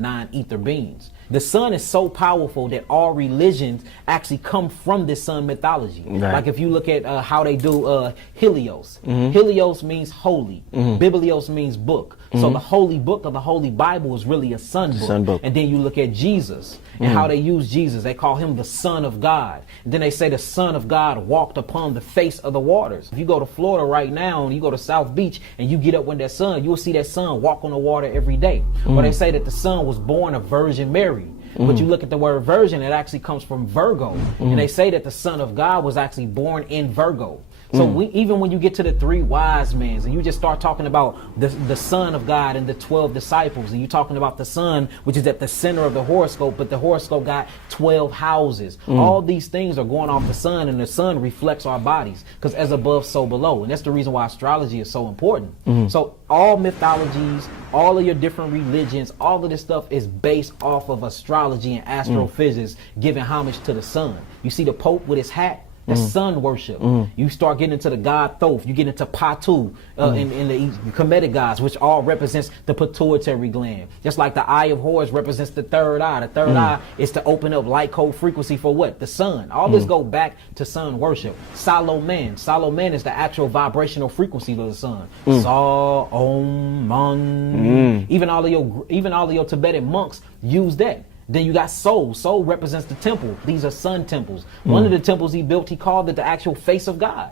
non-ether beings. The sun is so powerful that all religions actually come from this sun mythology. Right. Like if you look at how they do Helios. Helios means holy. Biblios means book. So the holy book of the Holy Bible is really a sun book. And then you look at Jesus and how they use Jesus. They call him the Son of God. And then they say the Son of God walked upon the face of the waters. If you go to Florida right now and you go to South Beach and you get up when that sun, you'll see that sun walk on the water every day. Or they say that the sun was born of Virgin Mary. But you look at the word virgin, it actually comes from Virgo. And they say that the Son of God was actually born in Virgo. So even when you get to the 3 wise men and you just start talking about the Son of God and the 12 disciples, and you're talking about the sun, which is at the center of the horoscope, but the horoscope got 12 houses. All these things are going off the sun, and the sun reflects our bodies, because as above, so below. And that's the reason why astrology is so important. So all mythologies, all of your different religions, all of this stuff is based off of astrology and astrophysics, giving homage to the sun. You see the Pope with his hat? That's sun worship. You start getting into the god Thoth. You get into Patu in the Kemetic gods, which all represents the pituitary gland. Just like the eye of Horus represents the third eye. The third eye is to open up light code frequency for what? The sun. All this go back to sun worship. Saloman. Saloman is the actual vibrational frequency of the sun. Sa, Om, Man. Even all of your Tibetan monks use that. Then you got Sol. Sol represents the temple. These are sun temples. One of the temples he built, he called it the actual face of God.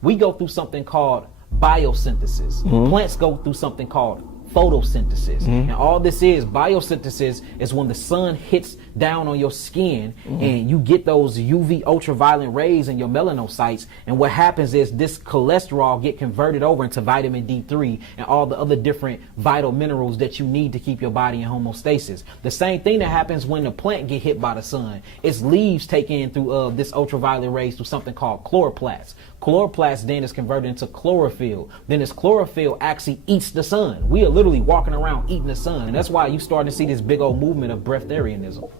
We go through something called biosynthesis. Plants go through something called photosynthesis. And all this is, biosynthesis is when the sun hits down on your skin and you get those UV ultraviolet rays in your melanocytes, and what happens is this cholesterol get converted over into vitamin D3 and all the other different vital minerals that you need to keep your body in homeostasis. The same thing that happens when the plant get hit by the sun. Its leaves take in through this ultraviolet rays through something called chloroplasts. Chloroplast then is converted into chlorophyll. Then this chlorophyll actually eats the sun. We are literally walking around eating the sun. And that's why you starting to see this big old movement of breatharianism.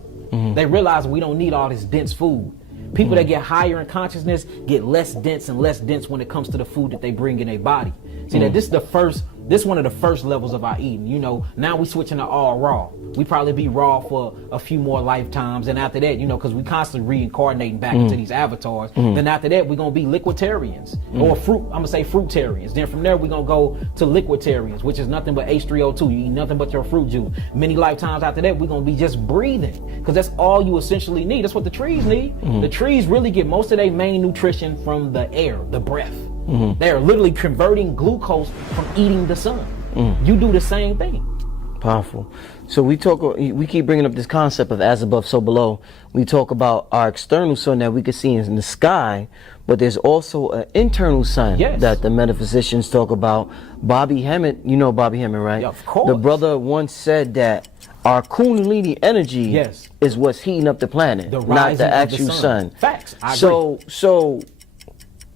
They realize we don't need all this dense food. People that get higher in consciousness get less dense and less dense when it comes to the food that they bring in their body. See that this is one of the first levels of our eating. You know, now we switching to all raw. We probably be raw for a few more lifetimes, and after that, you know, because we constantly reincarnating back into these avatars. Then after that, we're gonna be liquiditarians or I'm gonna say fruitarians. Then from there, we're gonna go to liquiditarians, which is nothing but H3O2. You eat nothing but your fruit juice. Many lifetimes after that, we're gonna be just breathing, because that's all you essentially need. That's what the trees need. The trees really get most of their main nutrition from the air, the breath. They are literally converting glucose from eating the sun. You do the same thing. Powerful. So we keep bringing up this concept of as above, so below. We talk about our external sun that we can see in the sky, but there's also an internal sun that the metaphysicians talk about. Bobby Hemmett, you know Bobby Hemmett, right? Yeah, of course. The brother once said that our Kundalini energy is what's heating up the planet, not the actual sun. Facts. I agree. So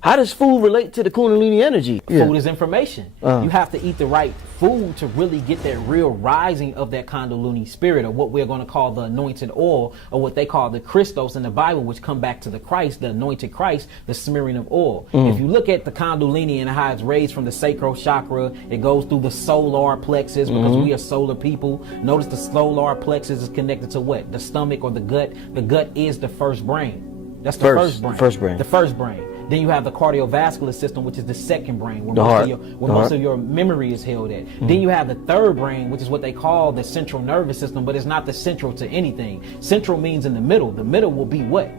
how does food relate to the Kundalini energy? Food is information. You have to eat the right food to really get that real rising of that Kundalini spirit, or what we're going to call the anointed oil, or what they call the Christos in the Bible, which come back to the Christ, the anointed Christ, the smearing of oil. If you look at the Kundalini and how it's raised from the sacral chakra, it goes through the solar plexus, because we are solar people. Notice the solar plexus is connected to what? The stomach or the gut. The gut is the first brain. That's the first brain. The first brain. Then you have the cardiovascular system, which is the second brain, where most of your memory is held at. Then you have the third brain, which is what they call the central nervous system, but it's not the central to anything. Central means in the middle. The middle will be what?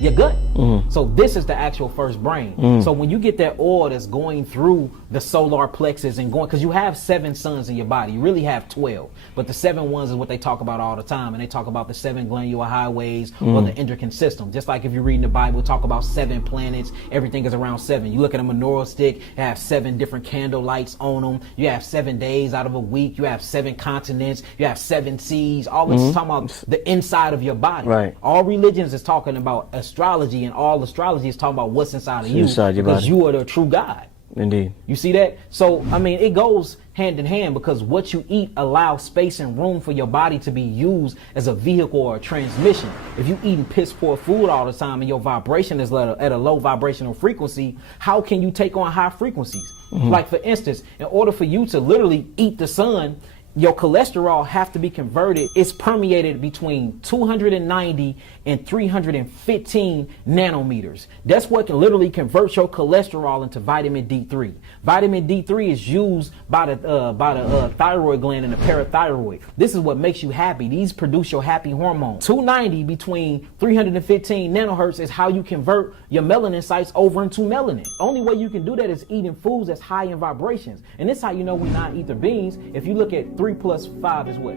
Your gut. So this is the actual first brain. So when you get that oil that's going through the solar plexus and going, because you have 7 suns in your body, you really have 12, but the 7 ones is what they talk about all the time, and they talk about the 7 glandular highways or the endocrine system. Just like if you read in the Bible, talk about 7 planets, everything is around 7. You look at a menorah stick, you have 7 different candle lights on them. You have 7 days out of a week. You have 7 continents. You have 7 seas. All this is talking about the inside of your body. Right. All religions is talking about astrology, and all astrology is talking about what's inside of you, inside your because body. you are the true God. Indeed. You see that? So, I mean, it goes hand in hand, because what you eat allows space and room for your body to be used as a vehicle or a transmission. If you eating piss poor food all the time and your vibration is at a low vibrational frequency, how can you take on high frequencies? Like, for instance, in order for you to literally eat the sun, your cholesterol have to be converted. It's permeated between 290 and 315 nanometers. That's what can literally convert your cholesterol into vitamin D3. Vitamin D3 is used by the thyroid gland and the parathyroid. This is what makes you happy. These produce your happy hormone. 290 between 315 nanohertz is how you convert your melanin sites over into melanin. Only way you can do that is eating foods that's high in vibrations. And this is how you know we're not ether beings. If you look at 3 plus 5 is what?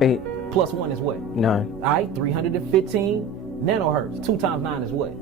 8. Plus 1 is what? 9. All right, 315 nanohertz. 2 times 9 is what?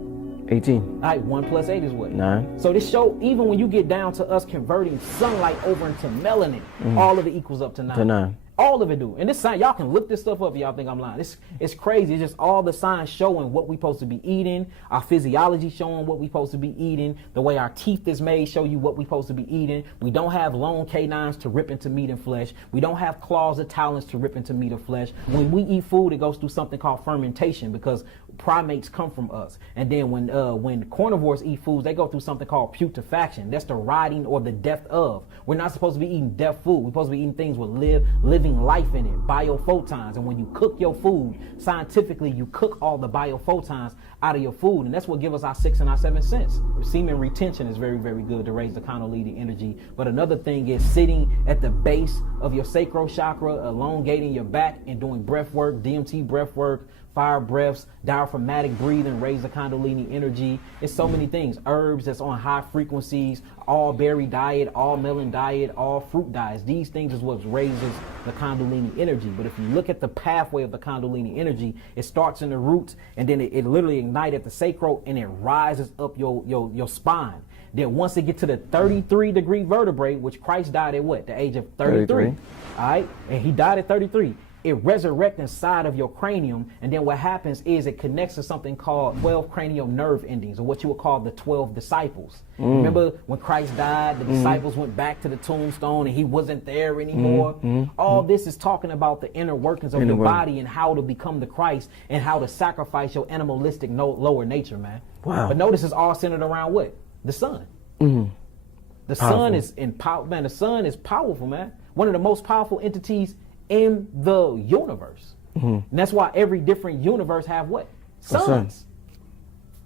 18. All right, 1 plus 8 is what? 9. So this show, even when you get down to us converting sunlight over into melanin, all of it equals up to 9. To 9. All of it do. And this sign, y'all can look this stuff up if y'all think I'm lying. It's crazy. It's just all the signs showing what we supposed to be eating, our physiology showing what we supposed to be eating, the way our teeth is made show you what we supposed to be eating. We don't have long canines to rip into meat and flesh. We don't have claws or talons to rip into meat or flesh. When we eat food, it goes through something called fermentation because primates come from us. And then when carnivores eat foods, they go through something called putrefaction. That's the rotting or the death of. We're not supposed to be eating deaf food. We're supposed to be eating things with living life in it, biophotons. And when you cook your food, scientifically, you cook all the biophotons out of your food. And that's what gives us our 6 and our 7 sense. Semen retention is very, very good to raise the kundalini energy. But another thing is sitting at the base of your sacral chakra, elongating your back and doing breath work, DMT breath work, fire breaths, diaphragmatic breathing, raise the kundalini energy. It's so many things. Herbs that's on high frequencies, all berry diet, all melon diet, all fruit diets. These things is what raises the kundalini energy. But if you look at the pathway of the kundalini energy, it starts in the roots and then it literally ignites at the sacral and it rises up your spine. Then once it gets to the 33-degree vertebrae, which Christ died at what? The age of 33. All right? And he died at 33. It resurrects inside of your cranium, and then what happens is it connects to something called 12 cranial nerve endings, or what you would call the 12 disciples. Remember when Christ died, the disciples went back to the tombstone and he wasn't there anymore. All this is talking about the inner workings of your body and how to become the Christ and how to sacrifice your animalistic lower nature, man. Wow. But notice it's all centered around what? The sun. The sun is in power, man. The sun is powerful, man. One of the most powerful entities in the universe. And that's why every different universe have what? Suns.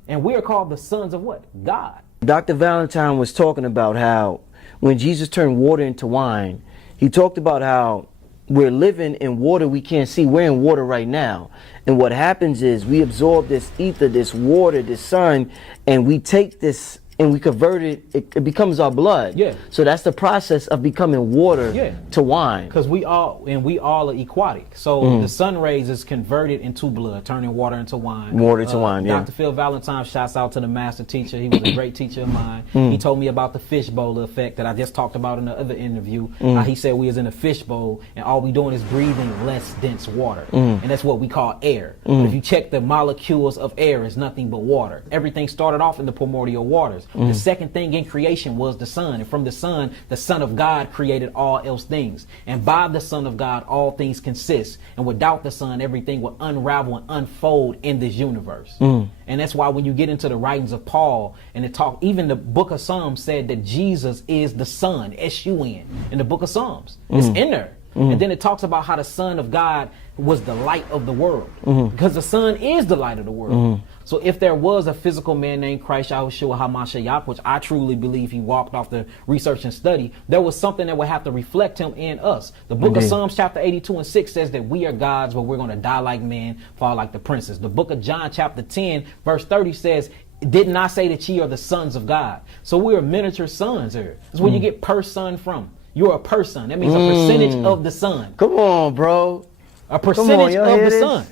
And we are called the sons of what? God. Dr. Valentine was talking about how when Jesus turned water into wine, he talked about how we're living in water we can't see. We're in water right now. And what happens is we absorb this ether, this water, this sun, and we take this and we convert it, it becomes our blood. Yeah. So that's the process of becoming water to wine. Because we all are aquatic. So the sun rays is converted into blood, turning water into wine. Water to wine, yeah. Dr. Phil Valentine, shouts out to the master teacher. He was a great teacher of mine. He told me about the fishbowl effect that I just talked about in the other interview. He said we was in a fishbowl and all we doing is breathing less dense water. And that's what we call air. But if you check the molecules of air, it's nothing but water. Everything started off in the primordial waters. The second thing in creation was the sun. And from the Son of God created all else things. And by the Son of God, all things consist. And without the Son, everything will unravel and unfold in this universe. And that's why when you get into the writings of Paul and it talk, even the book of Psalms said that Jesus is the Son, S-U-N, in the book of Psalms. It's in there. And then it talks about how the Son of God was the light of the world. Because the Son is the light of the world. So if there was a physical man named Christ Yahushua HaMashiach, which I truly believe he walked off the research and study, there was something that would have to reflect him in us. The book of Psalms chapter 82:6 says that we are gods, but we're going to die like men, fall like the princes. The book of John chapter 10 verse 30 says, didn't I say that ye are the sons of God? So we're miniature sons here. That's where you get per son from. You're a person. That means a percentage of the sun. Come on, bro. A percentage of the sun.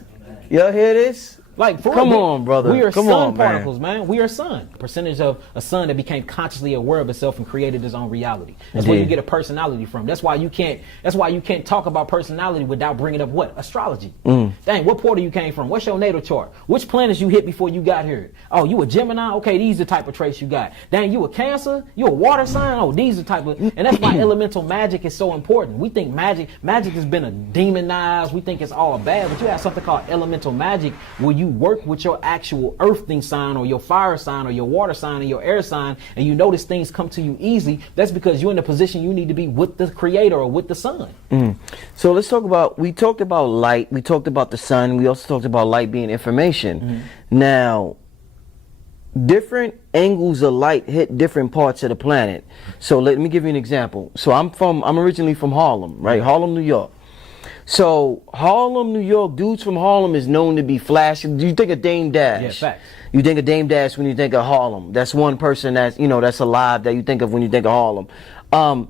Y'all hear this? Like, for come real, on, brother. We are come sun on, particles, man. We are sun. A percentage of a sun that became consciously aware of itself and created its own reality. That's where you get a personality from. That's why you can't talk about personality without bringing up what? Astrology. Dang, what portal you came from? What's your natal chart? Which planets you hit before you got here? Oh, you a Gemini? Okay, these are the type of traits you got. Dang, you a Cancer? You a water sign? Oh, these are the type of... And that's why elemental magic is so important. We think magic has been demonized. We think it's all bad, but you have something called elemental magic where you you work with your actual earthing sign or your fire sign or your water sign or your air sign, and you notice things come to you easy, that's because you're in the position you need to be with the creator or with the sun. So let's talk about, we talked about light, we talked about the sun, we also talked about light being information. Now, different angles of light hit different parts of the planet. So let me give you an example. So I'm originally from Harlem, right? Harlem, New York. So Harlem, New York, dudes from Harlem is known to be flashy. Do you think of Dame Dash? Yeah, facts. You think of Dame Dash when you think of Harlem. That's one person that's, you know, that's alive that you think of when you think of Harlem.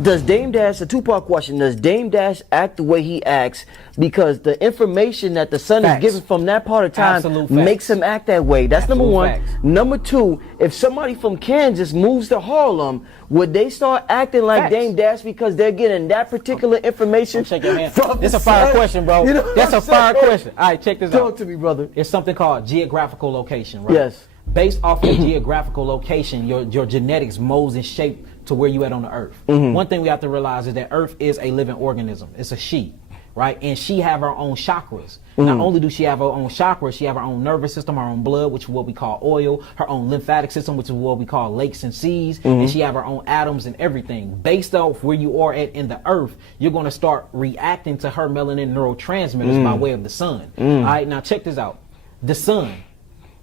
Does Dame Dash, a two-part question, does Dame Dash act the way he acts because the information that the sun is given from that part of time makes him act that way? That's number one. Number two, if somebody from Kansas moves to Harlem, would they start acting like Dame Dash because they're getting that particular information? Shake your hand. That's a fire question, bro. You know, that's a fire question. All right, check this out. Talk to me, brother. It's something called geographical location, right? Yes. Based off your geographical location, your genetics molds and shape to where you at on the earth. One thing we have to realize is that earth is a living organism. It's a she, right? And she have her own chakras. Not only do she have her own chakras, she have her own nervous system, her own blood, which is what we call oil, her own lymphatic system, which is what we call lakes and seas, and she have her own atoms and everything. Based off where you are at in the earth, you're going to start reacting to her melanin neurotransmitters by way of the sun. All right, now check this out. The sun,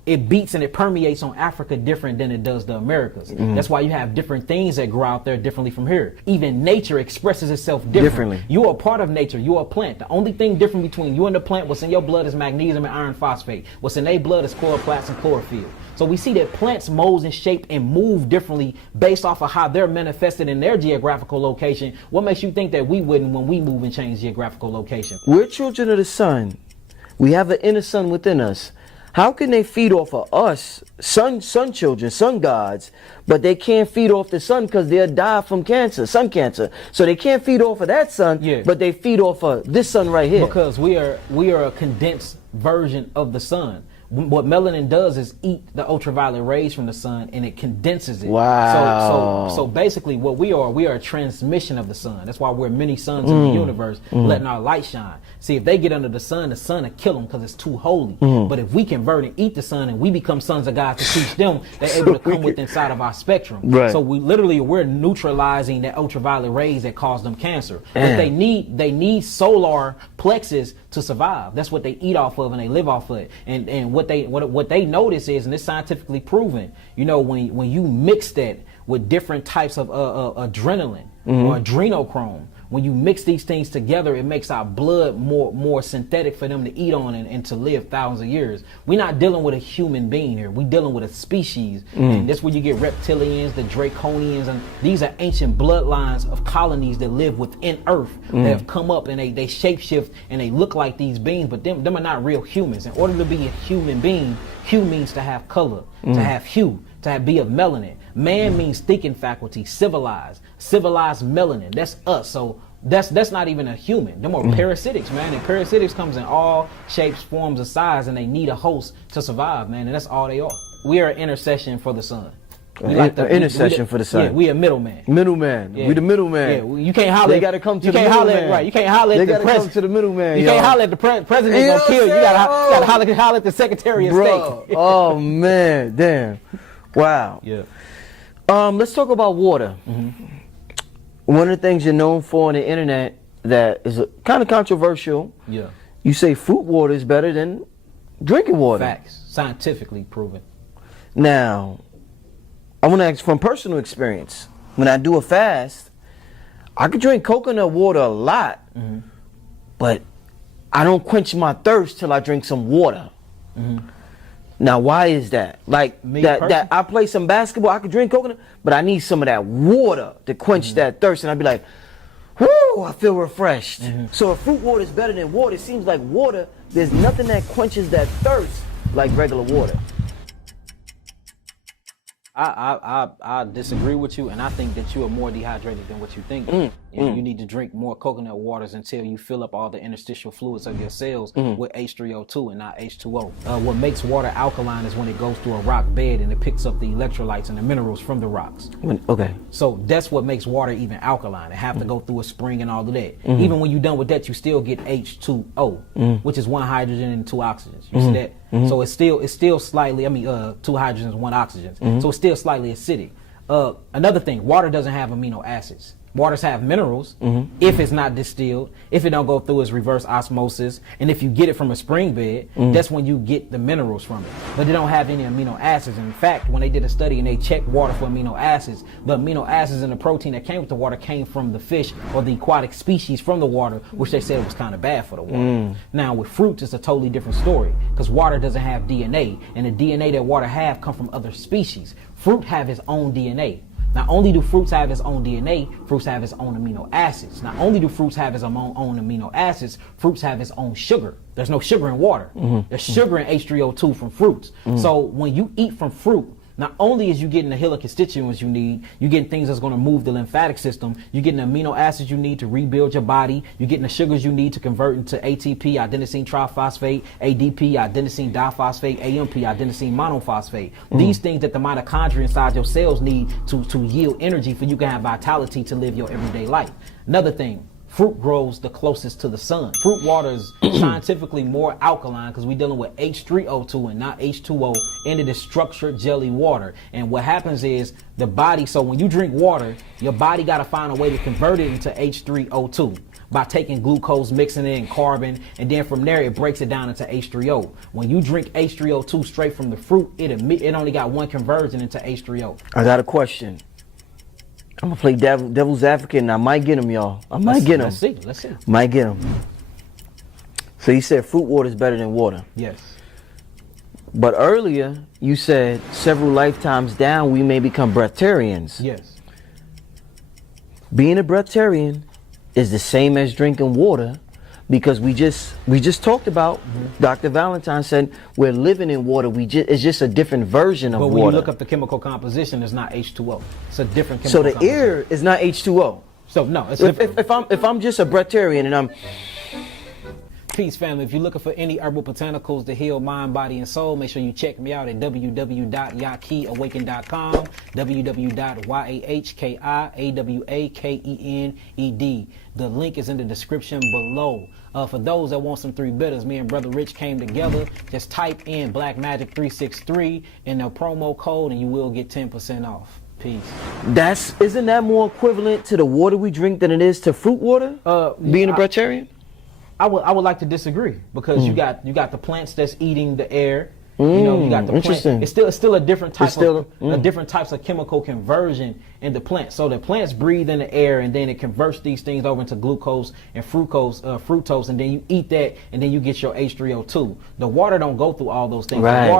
it beats and it permeates on Africa different than it does the Americas. That's why you have different things that grow out there differently from here. Even nature expresses itself differently. You are a part of nature. You are a plant. The only thing different between you and the plant, what's in your blood is magnesium and iron phosphate. What's in their blood is chloroplasts and chlorophyll. So we see that plants mold and shape and move differently based off of how they're manifested in their geographical location. What makes you think that we wouldn't when we move and change geographical location? We're children of the sun. We have an inner sun within us. How can they feed off of us, sun children, sun gods, but they can't feed off the sun because they'll die from cancer, sun cancer. So they can't feed off of that sun, but they feed off of this sun right here. Because we are a condensed version of the sun. What melanin does is eat the ultraviolet rays from the sun and it condenses it. Wow. So basically what we are a transmission of the sun. That's why we're many suns in the universe, letting our light shine. See, if they get under the sun will kill them because it's too holy. But if we convert and eat the sun and we become sons of God to teach them, they're able to come within inside of our spectrum. So we're neutralizing that ultraviolet rays that cause them cancer. But they need solar plexus to survive. That's what they eat off of and they live off of it. And what they notice is, and it's scientifically proven, you know, when you mix that with different types of adrenaline or adrenochrome, when you mix these things together, it makes our blood more synthetic for them to eat on and to live thousands of years. We're not dealing with a human being here. We're dealing with a species. And that's where you get reptilians, the draconians, and these are ancient bloodlines of colonies that live within Earth that have come up and they shapeshift and they look like these beings, but them are not real humans. In order to be a human being, hue means to have color, to have hue, to be of melanin. Man means thinking faculty, civilized melanin. That's us. So that's not even a human. They're more parasitics, man. And parasitics comes in all shapes, forms, and size, and they need a host to survive, man. And that's all they are. We are an intercession for the sun. We like the intercession for the sun. Yeah, we a middleman. Middleman. Yeah. We the middleman. Yeah, you can't holler. They gotta come to the middleman. Right. You can't holler at the president. They gotta come to the middleman. You can't holler at the president. Gonna kill you. You gotta holler at the Secretary of State. Oh man, damn. Wow. Yeah. Let's talk about water. One of the things you're known for on the internet that is kind of controversial. Yeah. You say fruit water is better than drinking water. Facts. Scientifically proven. Now, I want to ask from personal experience. When I do a fast, I could drink coconut water a lot, but I don't quench my thirst till I drink some water. Now, why is that? Like that I play some basketball, I could drink coconut, but I need some of that water to quench that thirst, and I'd be like, whoo, I feel refreshed. So if fruit water is better than water, it seems like water, there's nothing that quenches that thirst like regular water. I disagree with you, and I think that you are more dehydrated than what you think. You need to drink more coconut waters until you fill up all the interstitial fluids of your cells with H3O2 and not H2O. What makes water alkaline is when it goes through a rock bed and it picks up the electrolytes and the minerals from the rocks. Okay. So that's what makes water even alkaline. It have to go through a spring and all of that. Even when you're done with that, you still get H2O, which is 1 hydrogen and 2 oxygens. You see that? So it's still slightly, 2 hydrogens, 1 oxygen. So it's still slightly acidic. Another thing, water doesn't have amino acids. Waters have minerals if it's not distilled, if it don't go through its reverse osmosis, and if you get it from a spring bed, that's when you get the minerals from it. But they don't have any amino acids. In fact, when they did a study and they checked water for amino acids, the amino acids and the protein that came with the water came from the fish or the aquatic species from the water, which they said was kind of bad for the water. Now with fruits, it's a totally different story because water doesn't have DNA, and the DNA that water have come from other species. Fruit have its own DNA. Not only do fruits have its own DNA, fruits have its own amino acids. Not only do fruits have its own amino acids, fruits have its own sugar. There's no sugar in water. There's sugar in H3O2 from fruits. So when you eat from fruit, not only is you getting the hill of constituents you need, you're getting things that's going to move the lymphatic system, you're getting the amino acids you need to rebuild your body, you're getting the sugars you need to convert into ATP, adenosine triphosphate, ADP, adenosine diphosphate, AMP, adenosine monophosphate. These things that the mitochondria inside your cells need to yield energy for you to have vitality to live your everyday life. Another thing, fruit grows the closest to the sun. Fruit water is scientifically more alkaline because we're dealing with H3O2 and not H2O into this structured jelly water. And what happens is the body, so when you drink water, your body got to find a way to convert it into H3O2 by taking glucose, mixing it in carbon, and then from there it breaks it down into H3O. When you drink H3O2 straight from the fruit, it only got 1 conversion into H3O. I got a question. I'm gonna play devil's advocate, and I might get him, y'all. I might get him. Let's see. Might get him. So you said fruit water is better than water. Yes. But earlier you said several lifetimes down we may become breatharians. Yes. Being a breatharian is the same as drinking water, because we just talked about, Dr. Valentine said we're living in water. It's just a different version of water. But when you look up the chemical composition, it's not H2O. It's a different chemical So the composition. air is not H2O. So no, it's if I'm just a breatharian and I'm Peace, family. If you're looking for any herbal botanicals to heal mind, body, and soul, make sure you check me out at www.yakiawaken.com, www.yahkiawakened. The link is in the description below. For those that want some 3 bitters, me and Brother Rich came together. Just type in Black Magic 363 in the promo code and you will get 10% off. Peace. Isn't that more equivalent to the water we drink than it is to fruit water? Being a breatharian? I would like to disagree, because you got the plants that's eating the air. You know, you got the plant. It's still a different type different types of chemical conversion in the plant. So the plants breathe in the air and then it converts these things over into glucose and fructose, and then you eat that and then you get your H3O2. The water don't go through all those things. Right. The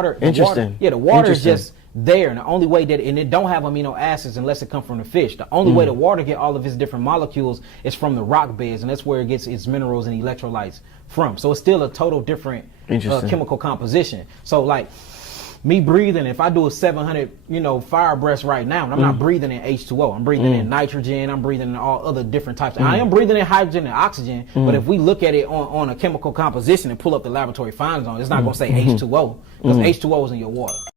water is just there, and the only way that, and it don't have amino acids unless it come from the fish. The only way the water get all of its different molecules is from the rock beds, and that's where it gets its minerals and electrolytes from. So it's still a total different chemical composition. So like me breathing, if I do a 700 fire breath right now, and I'm not breathing in H2O, I'm breathing in nitrogen, I'm breathing in all other different types. I am breathing in hydrogen and oxygen, but if we look at it on a chemical composition and pull up the laboratory findings on it, it's not going to say H2O, because H2O is in your water.